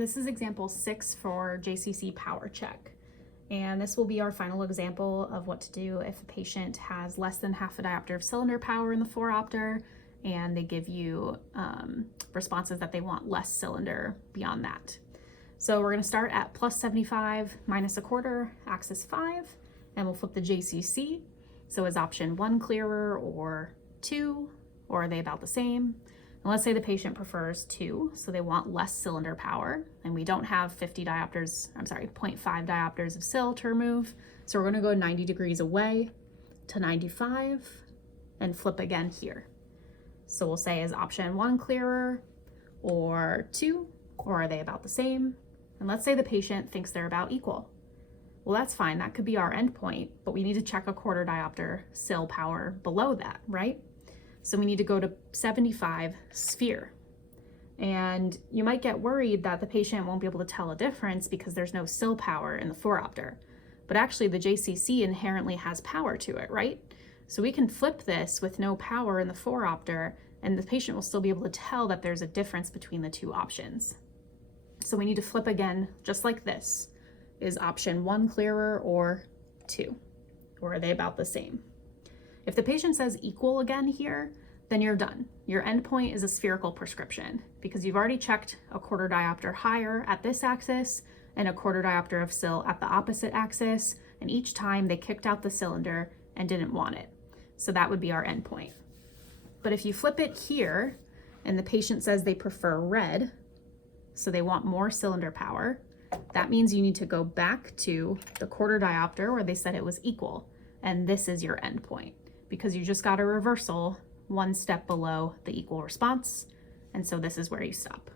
This is example 6 for JCC Power Check. And this will be our final example of what to do if a patient has less than half a diopter of cylinder power in the 4-opter and they give you responses that they want less cylinder beyond that. So we're going to start at plus 75 minus a quarter, axis 5, and we'll flip the JCC. So is option 1 clearer or 2, or are they about the same? And let's say the patient prefers 2, so they want less cylinder power, and we don't have 0.5 diopters of cyl to remove. So we're going to go 90 degrees away to 95 and flip again here. So we'll say is option 1 clearer or 2, or are they about the same? And let's say the patient thinks they're about equal. Well, that's fine. That could be our endpoint, but we need to check a 1/4 diopter cyl power below that, right? So we need to go to 75 sphere. And you might get worried that the patient won't be able to tell a difference because there's no cyl power in the 4-opter. But actually the JCC inherently has power to it, right? So we can flip this with no power in the 4-opter and the patient will still be able to tell that there's a difference between the two options. So we need to flip again, just like this. Is option 1 clearer or 2? Or are they about the same? If the patient says equal again here, then you're done. Your endpoint is a spherical prescription because you've already checked a 1/4 diopter higher at this axis and a 1/4 diopter of cyl at the opposite axis, and each time they kicked out the cylinder and didn't want it. So that would be our endpoint. But if you flip it here and the patient says they prefer red, so they want more cylinder power, that means you need to go back to the 1/4 diopter where they said it was equal, and this is your endpoint because you just got a reversal 1 step below the equal response, and so this is where you stop.